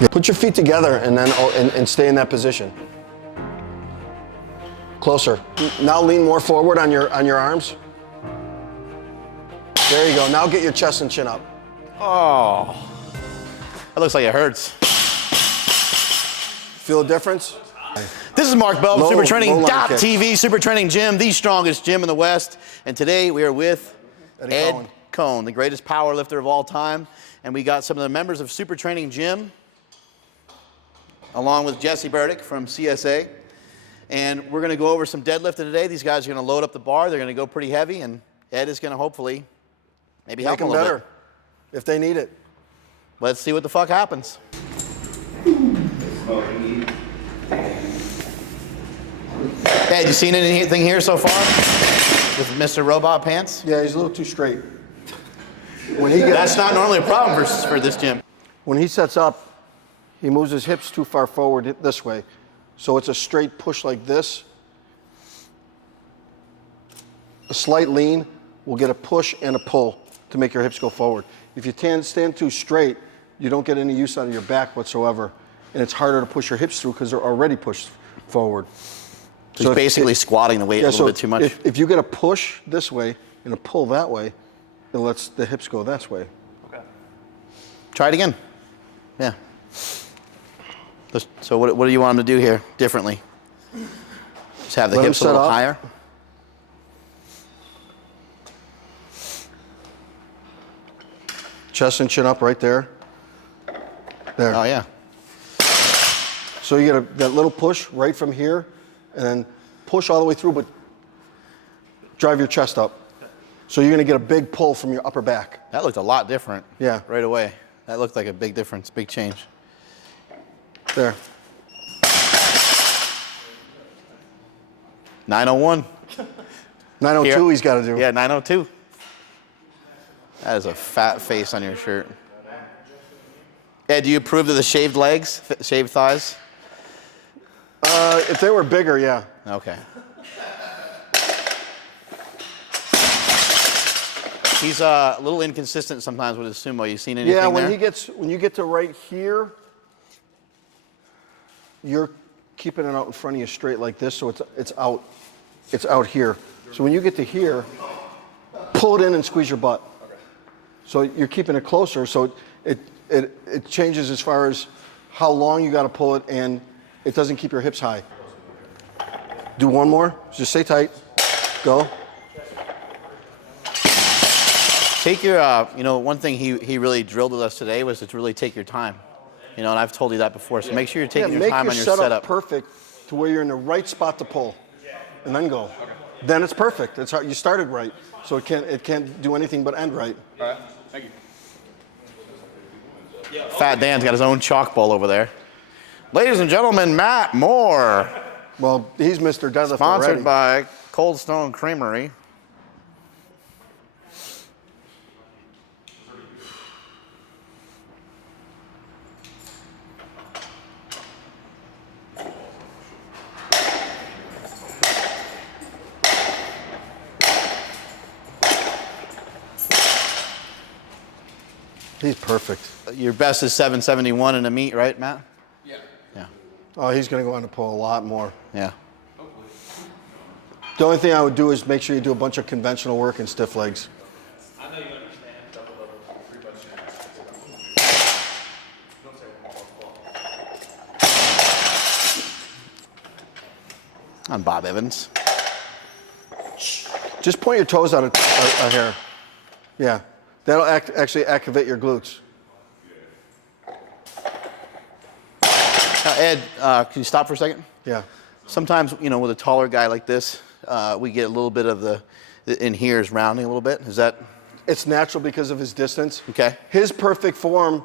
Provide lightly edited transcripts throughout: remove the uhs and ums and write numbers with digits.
Yeah. Put your feet together and then and stay in that position. Closer. Now lean more forward on your arms. There you go. Now get your chest and chin up. Oh, that looks like it hurts. Feel a difference? This is Mark Bell from SuperTraining.tv, Super Training Gym, the strongest gym in the West. And today we are with Ed Coan, the greatest power lifter of all time. And we got some of the members of Super Training Gym, along with Jesse Burdick from CSA. And we're gonna go over some deadlifting today. These guys are gonna load up the bar. They're gonna go pretty heavy, and Ed is gonna hopefully maybe help them a little bit. If they need it. Let's see what the fuck happens. Ed, you seen anything here so far with Mr. Robot Pants? Yeah, he's a little too straight. That's not normally a problem for this gym. When he sets up, he moves his hips too far forward this way. So it's a straight push like this. A slight lean will get a push and a pull to make your hips go forward. If you stand too straight, you don't get any use out of your back whatsoever. And it's harder to push your hips through because they're already pushed forward. So he's basically squatting the weight a little bit too much. If you get a push this way and a pull that way, it lets the hips go this way. Okay. Try it again. Yeah. So what do you want him to do here differently? Just have the hips a little higher? Chest and chin up right there. There. Oh, yeah. So you get that little push right from here, and then push all the way through, but drive your chest up. So you're gonna get a big pull from your upper back. That looked a lot different. Yeah. Right away. That looked like a big difference, big change. There. 901. 902 Here. He's gotta do. Yeah, 902. That is a fat face on your shirt. Ed, do you approve of the shaved legs, shaved thighs? If they were bigger, yeah. Okay. He's a little inconsistent sometimes with his sumo. You seen anything there? Yeah, when you get to right here, you're keeping it out in front of you straight like this, so it's out here. So when you get to here, pull it in and squeeze your butt. So you're keeping it closer, so it changes as far as how long you got to pull it, and it doesn't keep your hips high. Do one more. Just stay tight. Go. Take your, one thing he really drilled with us today was to really take your time. And I've told you that before, so make sure you're taking your time on your setup. Make your setup perfect to where you're in the right spot to pull, and then go. Okay. Then it's perfect. It's hard. You started right, so it can't do anything but end right. All right, thank you. Fat Dan's got his own chalk bowl over there. Ladies and gentlemen, Matt Moore. Well, he's Mr. Deadlift Sponsored already. by Cold Stone Creamery. He's perfect. Your best is 771 in a meet, right, Matt? Yeah. Yeah. Oh, he's going to go on to pull a lot more. Yeah. Hopefully. The only thing I would do is make sure you do a bunch of conventional work and stiff legs. I know you understand double level, 3 by chance. Don't say one more. On Bob Evans. Just point your toes out a hair. Yeah. That'll actually activate your glutes. Ed, can you stop for a second? Yeah. Sometimes, with a taller guy like this, we get a little bit of the in here is rounding a little bit. Is that? It's natural because of his distance. Okay. His perfect form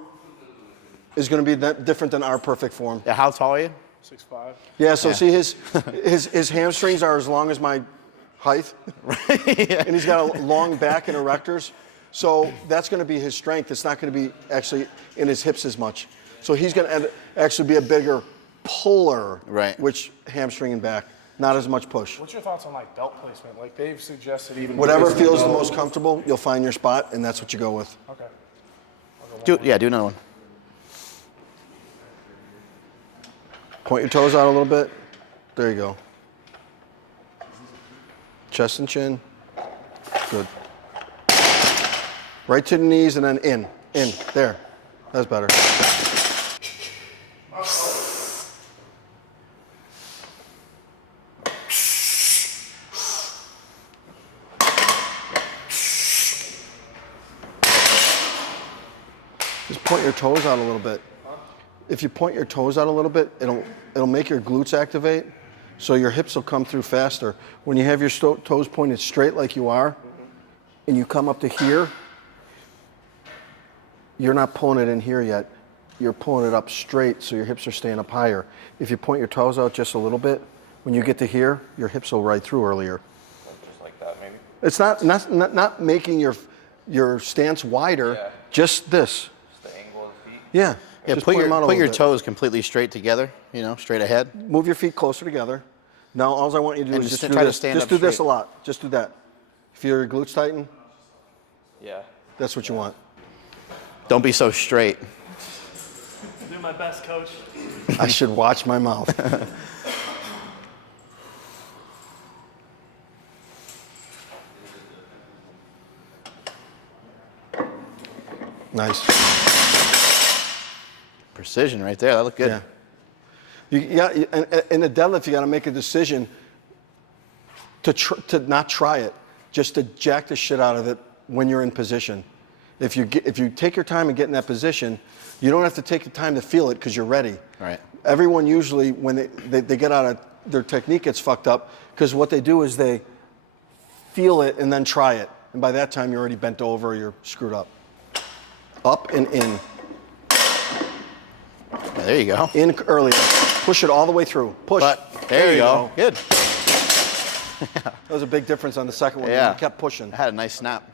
is going to be different than our perfect form. Yeah, how tall are you? 6'5". Yeah, so see his hamstrings are as long as my height. Yeah. And he's got a long back and erectors. So that's going to be his strength. It's not going to be actually in his hips as much. So he's going to actually be a bigger puller, right? Which hamstring and back, not as much push. What's your thoughts on belt placement? Like Dave suggested, even whatever feels the most comfortable, you'll find your spot, and that's what you go with. Okay. Do another one. Point your toes out a little bit. There you go. Chest and chin. Good. Right to the knees and then in. There. That's better. Just point your toes out a little bit. If you point your toes out a little bit, it'll make your glutes activate, so your hips will come through faster. When you have your toes pointed straight like you are, and you come up to here, you're not pulling it in here yet. You're pulling it up straight, so your hips are staying up higher. If you point your toes out just a little bit, when you get to here, your hips will ride through earlier. Just like that, maybe? It's not making your stance wider, Yeah. just this. Just the angle of the feet? Yeah. Yeah, Just put point 'em out a your little bit. toes completely straight together, you know, straight ahead. Move your feet closer together. Now, all I want you to do And is just just do try to this. stand Just up do this a straight. lot. Just do that. If your glutes tighten, Yeah. that's what you want. Don't be so straight. Do my best, coach. I should watch my mouth. Nice. Precision right there. That looked good. Yeah. In a deadlift, you got to make a decision to not try it, just to jack the shit out of it when you're in position. If you take your time and get in that position, you don't have to take the time to feel it because you're ready. Right. Everyone usually, when they get out of, their technique gets fucked up because what they do is they feel it and then try it. And by that time, you're already bent over, you're screwed up. Up and in. Yeah, there you go. In earlier. Push it all the way through. Push. But there you go. Good. That was a big difference on the second one. Yeah. You kept pushing. I had a nice snap.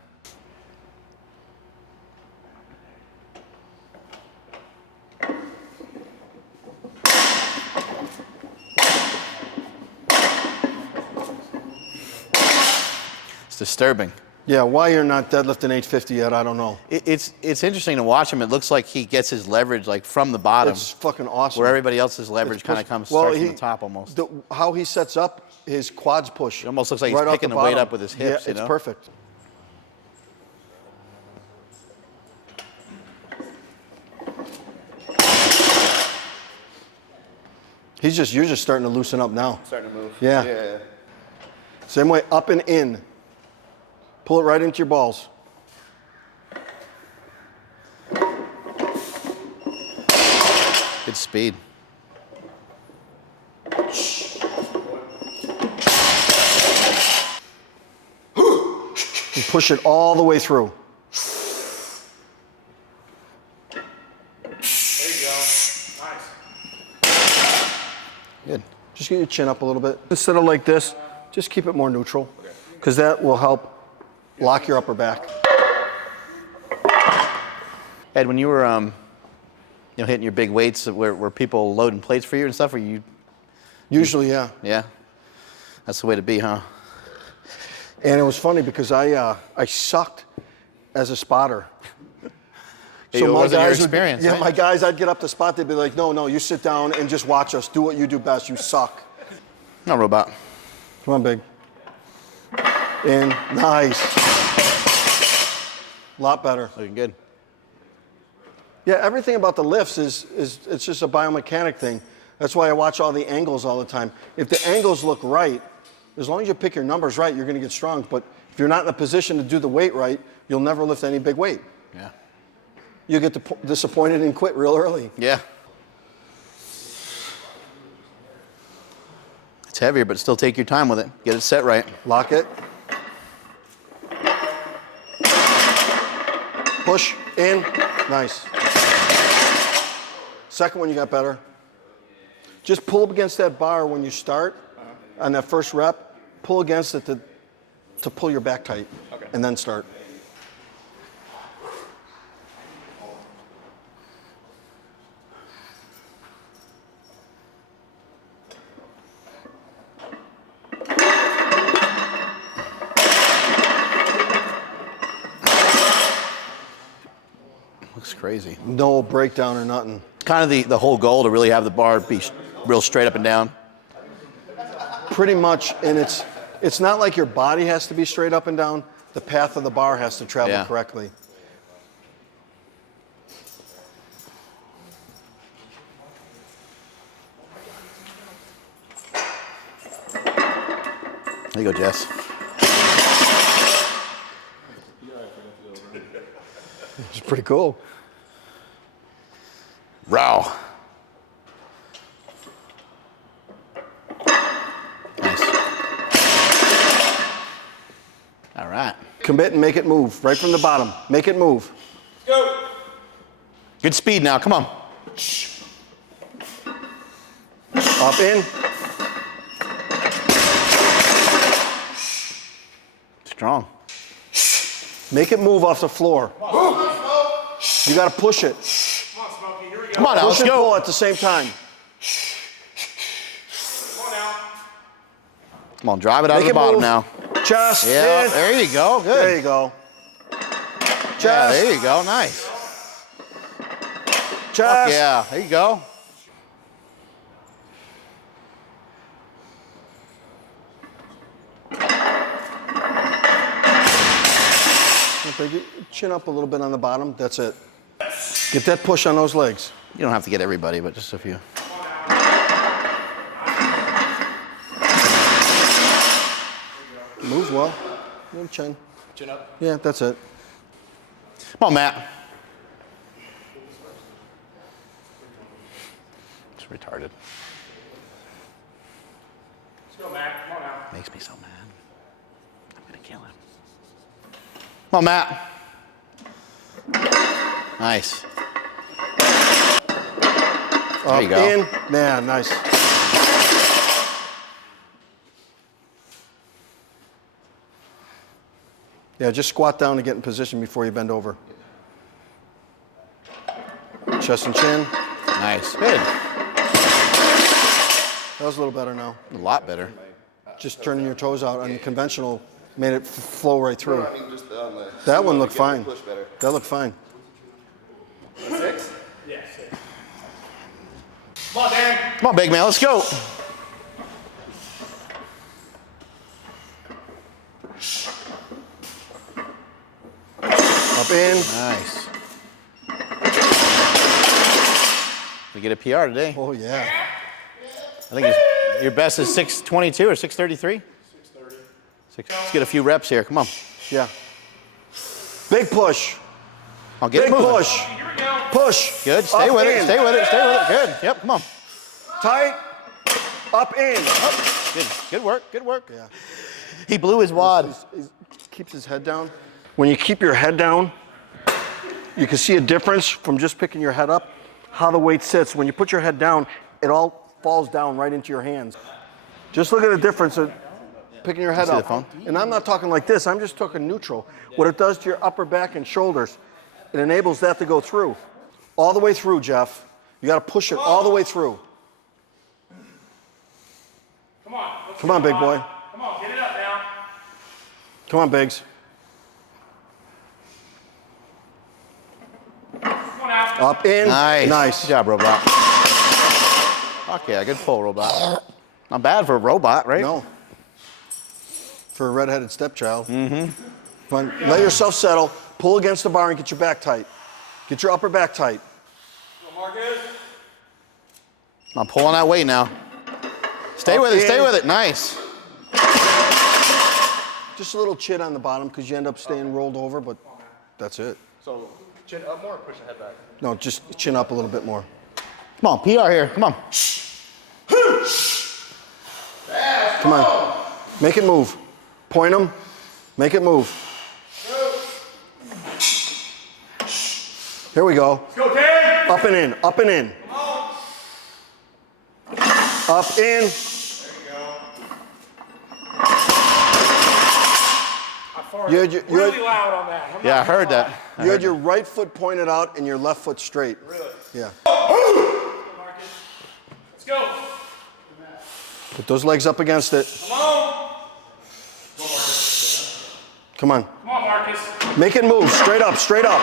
It's disturbing. Yeah, why you're not deadlifting 850 yet, I don't know. It's interesting to watch him. It looks like he gets his leverage like from the bottom, It's fucking awesome. where everybody else's leverage It's kind of push- comes well, starts he- from the top almost. How he sets up his quads push. It almost looks like he's right off picking the weight bottom. up with his hips, Yeah, you it's know? perfect. You're just starting to loosen up now. Starting to move. Yeah. Same way, up and in. Pull it right into your balls. Good speed. And push it all the way through. There you go. Nice. Good. Just get your chin up a little bit. Instead of like this, just keep it more neutral, because that will help lock your upper back. Ed, when you were hitting your big weights, were people loading plates for you and stuff? Or you? Usually, yeah. Yeah. That's the way to be, huh? And it was funny because I sucked as a spotter. It wasn't your would- experience, yeah, right? my guys, I'd get up to spot, they'd be like, no, you sit down and just watch us. Do what you do best. You suck. No robot. Come on, big. In. Nice. A lot better. Looking good. Yeah, everything about the lifts is it's just a biomechanic thing. That's why I watch all the angles all the time. If the angles look right, as long as you pick your numbers right, you're going to get strong. But if you're not in a position to do the weight right, you'll never lift any big weight. Yeah. You get disappointed and quit real early. Yeah. It's heavier, but still take your time with it. Get it set right. Lock it. Push in. Nice. Second one, you got better. Just pull up against that bar when you start on that first rep. Pull against it to pull your back tight, and then start. Looks crazy. No breakdown or nothing. Kind of the whole goal to really have the bar be real straight up and down. Pretty much, and it's not like your body has to be straight up and down. The path of the bar has to travel correctly. There you go, Jess. It's pretty cool. Row. Nice. All right. Commit and make it move. Right from the bottom. Make it move. Go. Good speed now. Come on. Up, in. Strong. Make it move off the floor. You got to push it. Come on, Smokey. Here we go. Come on now, Push let's and go. pull at the same time. Come on now. Come on, drive it out of Make the it bottom move. now. Chest. Yeah, in. there you go. Good. There you go. Chest. Yeah, there you go. Nice. Chest. Fuck yeah, there you go. Chin up a little bit on the bottom. That's it. Get that push on those legs. You don't have to get everybody, but just a few. Moves well. Little chin. Chin up. Yeah, that's it. Come on, Matt. It's retarded. Let's go, Matt. Come on now. Makes me so mad. I'm gonna kill him. Come on, Matt. Nice. There you go. In. Yeah, nice. Yeah, just squat down and get in position before you bend over. Chest and chin. Nice. Good. That was a little better now. A lot better. Just turning your toes out on conventional made it flow right through. That one looked fine. That looked fine. 6? Yeah, 6. Come on, Dan. Come on, big man. Let's go. Up, in. Nice. We get a PR today. Oh, yeah. I think your best is 622 or 633? 630. Let's get a few reps here. Come on. Yeah. Big push. I'll get Big it moving. push. Here we go. Push. Good. Stay Up, with it. in. Stay with it. Stay with it. Good. Yep. Come on. Tight. Up, in. Up. Good. Good work. Good work. Yeah. He blew his wad. He keeps his head down. When you keep your head down, you can see a difference from just picking your head up, how the weight sits. When you put your head down, it all falls down right into your hands. Just look at the difference of picking your head See the up. phone? And I'm not talking like this, I'm just talking neutral. What it does to your upper back and shoulders, it enables that to go through. All the way through, Jeff. You gotta push it all the way through. Come on. Let's Come on, go, big boy. Come on, get it up now. Come on, Biggs. Come on out. Up, in. Nice. Nice. Good job, robot. Fuck yeah. Good pull, robot. Not bad for a robot, right? No. For a redheaded stepchild. Mm-hmm. Come on, let yourself settle. Pull against the bar and get your back tight. Get your upper back tight. Come on, Marcus. I'm pulling that weight now. Stay Up with it. in. Stay with it. Nice. Just a little chin on the bottom because you end up staying rolled over, but that's it. So, chin up more or push the head back? No, just chin up a little bit more. Come on, PR here. Come on. Come on. Make it move. Point them. Make it move. Here we go. Let's go, Dan. Up and in. Up and in. Up, in. You had your, Really loud on that. Yeah, I heard that. you had your right foot pointed out and your left foot straight. Really? Yeah. Marcus. Let's go. Put those legs up against it. Come on. Come on. Come on, Marcus. Make it move. Straight up. Straight up.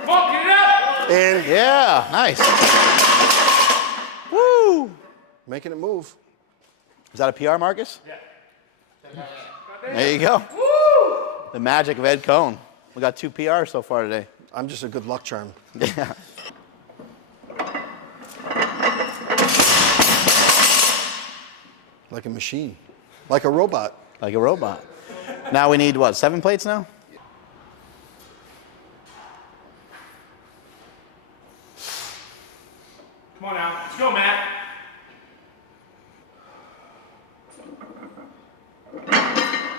Come on, get it up. In. Yeah, nice. Woo. Making it move. Is that a PR, Marcus? Yeah. There you go. Woo! The magic of Ed Coan. We got 2 PRs so far today. I'm just a good luck charm. Yeah. Like a machine. Like a robot. Like a robot. Now we need, what, 7 plates now? Come on now. Let's go, Matt.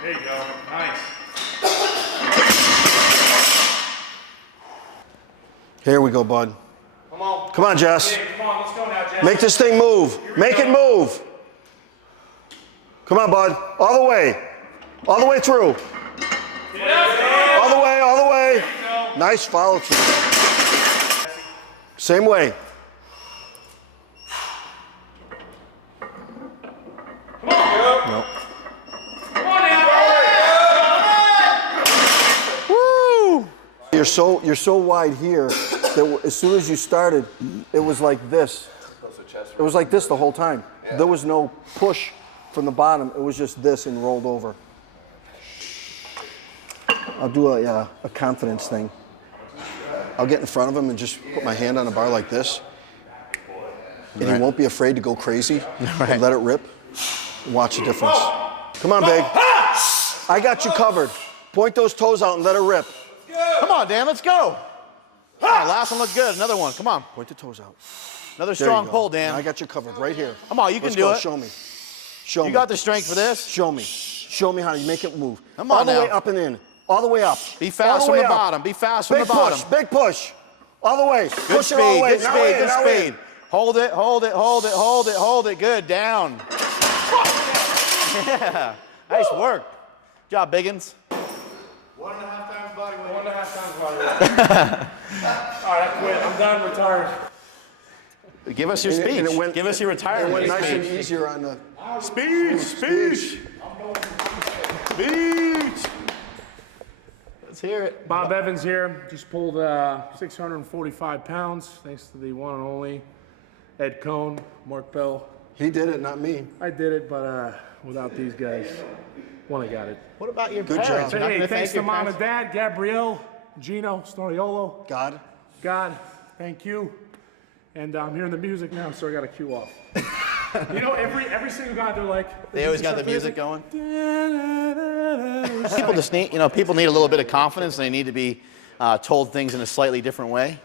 There you go. Nice. Here we go, bud. Come on. Come on, Jess. Hey, come on. Let's go now, Jess. Make this thing move. Make it move. Come on, bud. All the way. All the way through. Yeah. All the way, all the way. There you go. Nice follow through. Same way. Come on. No. Come on now. Woo! You're so wide here that as soon as you started, it was like this. It was like this the whole time. There was no push from the bottom. It was just this and rolled over. I'll do a confidence thing. I'll get in front of him and just put my hand on the bar like this. And he won't be afraid to go crazy. And let it rip. Watch the difference. Come on, Big. I got you covered. Point those toes out and let it rip. Come on, Dan, let's go. Come on, last one looked good. Another one, come on. Point the toes out. Another There you strong go. pull, Dan. I got you covered right here. Come on, you can Let's do go. it. Show me. Show me. You got the strength for this. Show me. Show me how you make it move. Come on all the now. way up and in. All the way up. Be All fast from way the up. bottom. Be fast from Big the bottom. push. Big push. All the way. Good Push it all the speed, way. good Now speed, in, good now speed. in. Hold it, hold it, hold it, hold it, hold it. Good, down. Yeah, nice work. Good job, Biggins. 1.5 times body weight. 1.5 times body weight. All right, I quit. I'm done. Retired. Give us your And speech. it went- Give us your It retirement went nice and speech. easier on the Speech, speech. Speech. Let's hear it. Bob Evans here. Just pulled 645 pounds, thanks to the one and only Ed Coan, Mark Bell. He did it, not me. I did it, but without these guys, wouldn't have got it. What about your Good parents? job. You're not Hey, gonna thanks thank to your Mom parents? and Dad, Gabrielle, Gino, Storiolo, God. God, thank you. And I'm hearing the music now, so I got to cue off. You know, every single guy, they're like... They always got the music going. going. People just need, people need a little bit of confidence. They need to be told things in a slightly different way.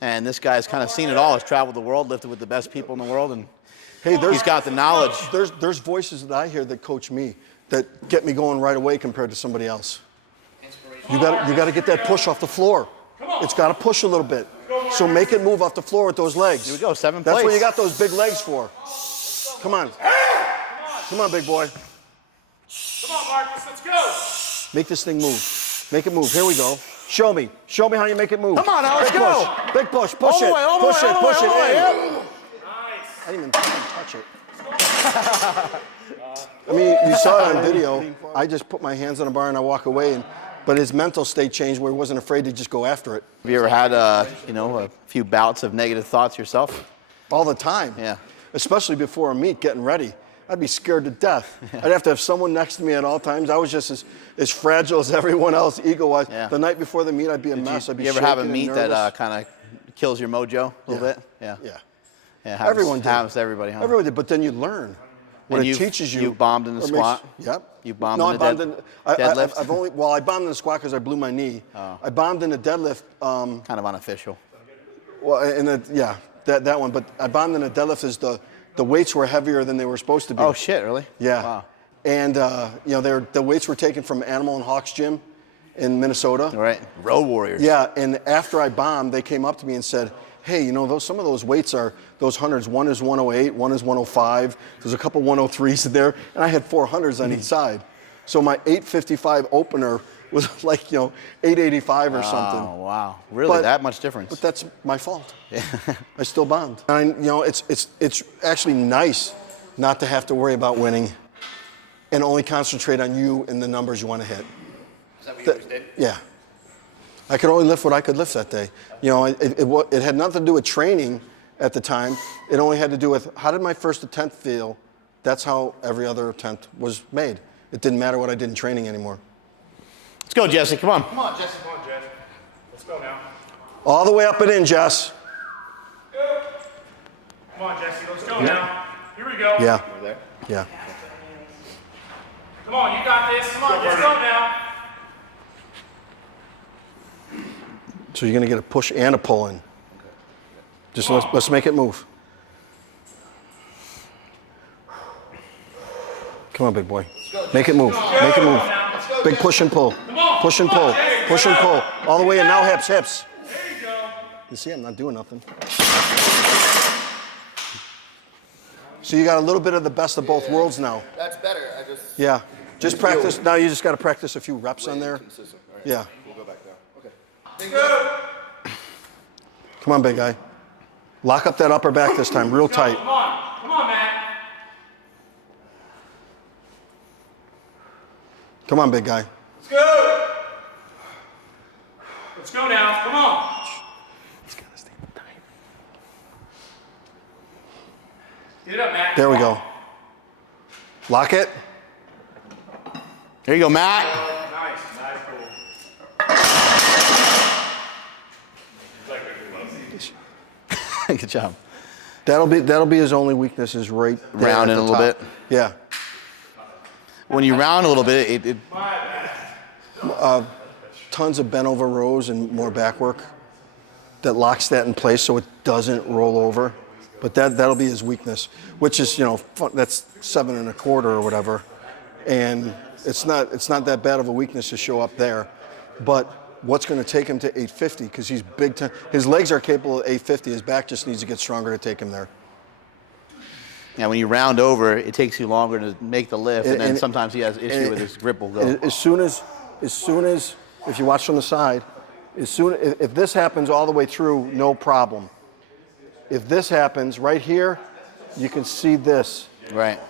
And this guy's kind of seen it all. He's traveled the world, lifted with the best people in the world, and Hey, he's got the knowledge. There's voices that I hear that coach me that get me going right away compared to somebody else. You got to get that push off the floor. It's got to push a little bit. So make it move off the floor with those legs. Here we go, 7 That's plates. what you got those big legs for. Come on. Come on, big boy. Come on, Marcus, let's go. Make this thing move. Make it move. Here we go. Show me. Show me how you make it move. Come on now, let's Big go. push. Big push. Push All the it. way, all the Push way, it. all the way, Push it all the way, in. yep. I didn't even touch it. I mean, you saw it on video. I just put my hands on the bar and I walk away. But his mental state changed where he wasn't afraid to just go after it. Have you ever had, a few bouts of negative thoughts yourself? All the time. Yeah. Especially before a meet, getting ready. I'd be scared to death. I'd have to have someone next to me at all times. I was just as fragile as everyone else, ego-wise. Yeah. The night before the meet, I'd be a mess. I'd be You ever have a shaking and meet that nervous. kind of kills your mojo a little bit? Yeah. Yeah. Yeah, happens, Everyone did. happens to everybody, huh? Everyone did, but then you learn. When And it you've- teaches you. you've bombed in the or squat? Yep. You bombed no, in the I bombed deadlift? I bombed in the squat because I blew my knee. Oh. I bombed in the deadlift. Kind of unofficial. Well, that one. But I bombed in the deadlift as the weights were heavier than they were supposed to be. Oh, shit, really? Yeah. Wow. And the weights were taken from Animal and Hawks gym in Minnesota. All right. Road Warriors. Yeah, and after I bombed, they came up to me and said, hey, some of those weights are those hundreds. One is 108, one is 105. There's a couple 103s in there, and I had 400s on each side. So my 855 opener was like 885 or something. Oh, wow. Really, that much difference? But that's my fault. I still bombed. And it's actually nice not to have to worry about winning and only concentrate on you and the numbers you want to hit. Is that what you always did? Yeah. I could only lift what I could lift that day. It had nothing to do with training. at the time. It only had to do with how did my first attempt feel? That's how every other attempt was made. It didn't matter what I did in training anymore. Let's go, Jesse. Come on. Come on, Jesse. Come on, Jess. Let's go now. All the way up and in, Jess. Come on, Jesse. Let's go now. Here we go. Yeah. Yeah. Come on, you got this. Come on, let's go now. So you're gonna get a push and a pull in. Just let's make it move. Come on, big boy. Make it move. Make it move. Big push and pull. Push and pull. Push and pull. All the way in. Now hips, hips. There you go. You see, I'm not doing nothing. So you got a little bit of the best of both worlds now. That's better. I just. Yeah. Just practice. Now you just got to practice a few reps on there. Consistent. All right. Yeah. We'll go back down. Okay. Good. Come on, big guy. Lock up that upper back this time, real tight. Come on. Come on, Matt. Come on, big guy. Let's go. Let's go now. Come on. It's gotta stay tight. Get it up, Matt. There we go. Lock it. There you go, Matt. Nice. Nice, cool. Good job. That'll be his only weakness is right there Round at in the a little top. bit. Yeah. When you round a little bit, it Tons of bent over rows and more back work that locks that in place so it doesn't roll over. But that'll be his weakness, which is, you know, that's 7 1/4 or whatever. And it's not that bad of a weakness to show up there. But what's going to take him to 850? Because he's big time. His legs are capable of 850. His back just needs to get stronger to take him there. yeah, when you round over, it takes you longer to make the lift, and then sometimes he has issue with his grip will go. As soon as, if you watch from the side, if this happens all the way through, no problem. If this happens right here, you can see this. Right.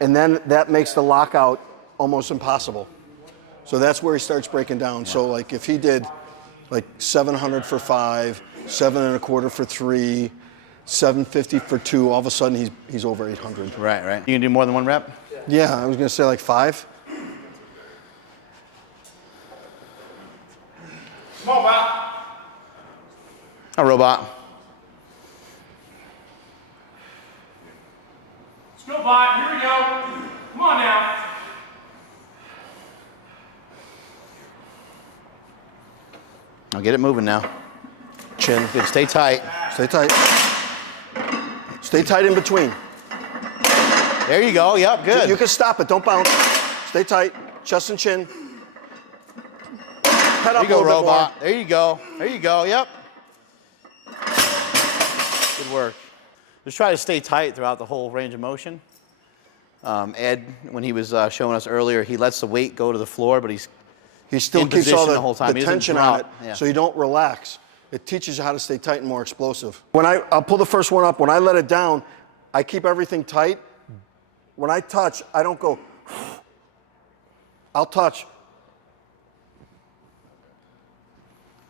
And then that makes the lockout almost impossible. So that's where he starts breaking down. So like if he did like 700 for 5, 7 1/4 for 3, 750 for 2, all of a sudden he's over 800. Right, right. You can do more than one rep? Yeah, I was gonna say like 5. Come on, Bob. A robot. Let's go, Bob. Here we go. Come on now. I'll get it moving now. Chin. Good, stay tight. Stay tight. Stay tight in between. There you go, yep, good. You can stop it, don't bounce. Stay tight, chest and chin. Head There up you go, a little bit robot. more. There you go. There you go, yep. Good work. Just try to stay tight throughout the whole range of motion. Ed, when he was showing us earlier, he lets the weight go to the floor, but He still in keeps all position the whole time. the He doesn't tension on it, drop. Yeah. so you don't relax. It teaches you how to stay tight and more explosive. I'll pull the first one up. When I let it down, I keep everything tight. When I touch, I don't go. I'll touch.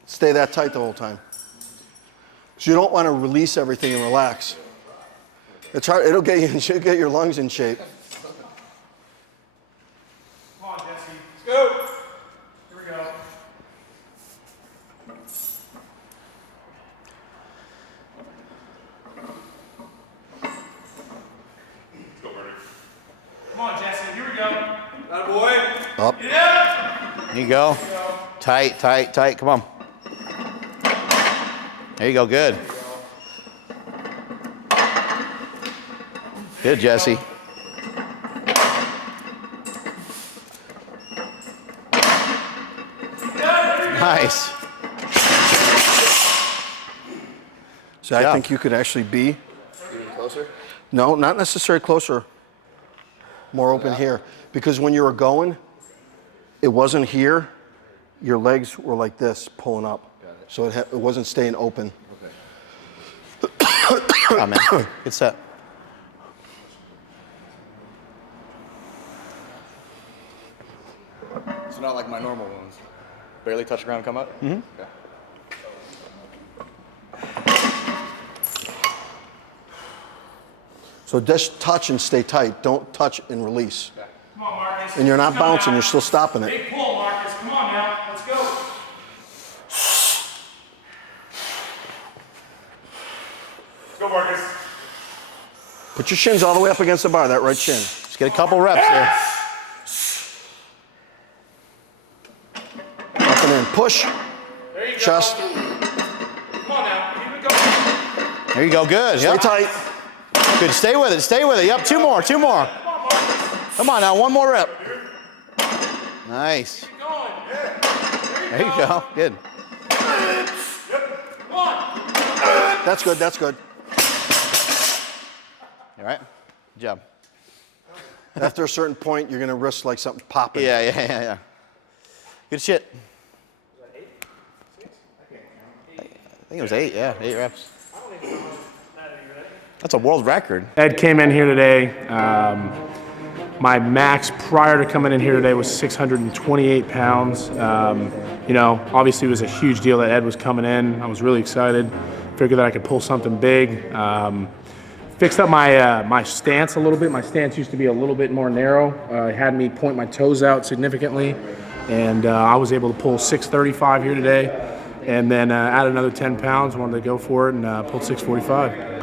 Stay that tight the whole time. So you don't want to release everything and relax. It's hard. It'll get your lungs in shape. Come on, Jesse. Let's go. Here we go. Let's go, Bernie. Come on, Jesse. Here we go. That boy. Up. Yeah. there you go. Tight, tight, tight, come on. There you go, good. Good, Jesse. Nice. So I think you could actually be. Even closer. No, not necessarily closer. More open here. Because when you were going, it wasn't here. Your legs were like this, pulling up. So it wasn't staying open. Come on, man. Good set. It's not like my normal ones. Barely touch the ground, come up. Mm-hmm. Okay. So just touch and stay tight. Don't touch and release. Come on, Marcus. And you're not Come bouncing, now. you're still stopping it. Big pull, Marcus. Come on now. Let's go. Let's go, Marcus. Put your shins all the way up against the bar, that right shin. Just get a couple reps there. Up and in. Push. There you go. Chest. Come on now. Keep it going. There you go, good. Stay Yep. tight. Good, stay with it, stay with it. Yep, two more. Come on, Marcus. Come on now, one more rep. Nice. Keep going. There you go, good. Come on. That's good, that's good. All right, good job. After a certain point, you're gonna risk like something popping. Yeah. Good shit. I think it was 8, yeah, 8 reps. That's a world record. Ed came in here today. My max prior to coming in here today was 628 pounds. You know, obviously it was a huge deal that Ed was coming in. I was really excited. Figured that I could pull something big. Fixed up my stance a little bit. My stance used to be a little bit more narrow. It had me point my toes out significantly. And I was able to pull 635 here today. And then add another 10 pounds, wanted to go for it, and pulled 645.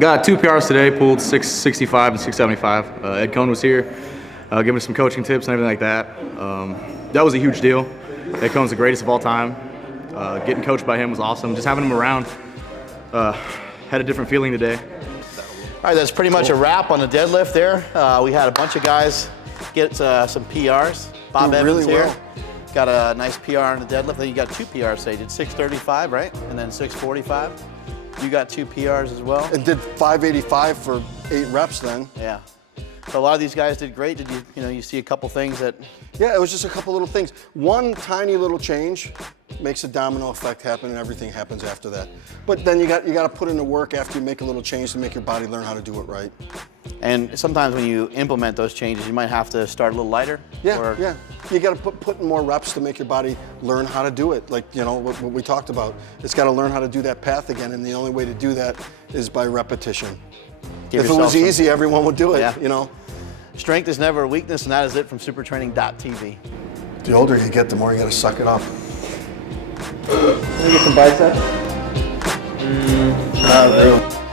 Got 2 PRs today, pulled 665 and 675. Ed Coan was here, giving us some coaching tips and everything like that. That was a huge deal. Ed Coan's the greatest of all time. Getting coached by him was awesome. Just having him around had a different feeling today. All right, that's pretty much a wrap on the deadlift there. We had a bunch of guys get some PRs. Bob Did Evans really here. well. Got a nice PR on the deadlift. Then you got 2 PRs today. You did 635, right? And then 645. You got 2 PRs as well. And did 585 for 8 reps then. Yeah. So a lot of these guys did great. Did you see a couple things that? Yeah, it was just a couple little things. One tiny little change makes a domino effect happen, and everything happens after that. But then you got to put in the work after you make a little change to make your body learn how to do it right. And sometimes when you implement those changes, you might have to start a little lighter. Yeah, yeah. You got to put in more reps to make your body learn how to do it. Like, you know, what we talked about. It's got to learn how to do that path again, and the only way to do that is by repetition. If it was easy, everyone would do it, Yeah. you know. Strength is never a weakness, and that is it from supertraining.tv. The older you get, the more you got to suck it up. Can we get some biceps? Not real.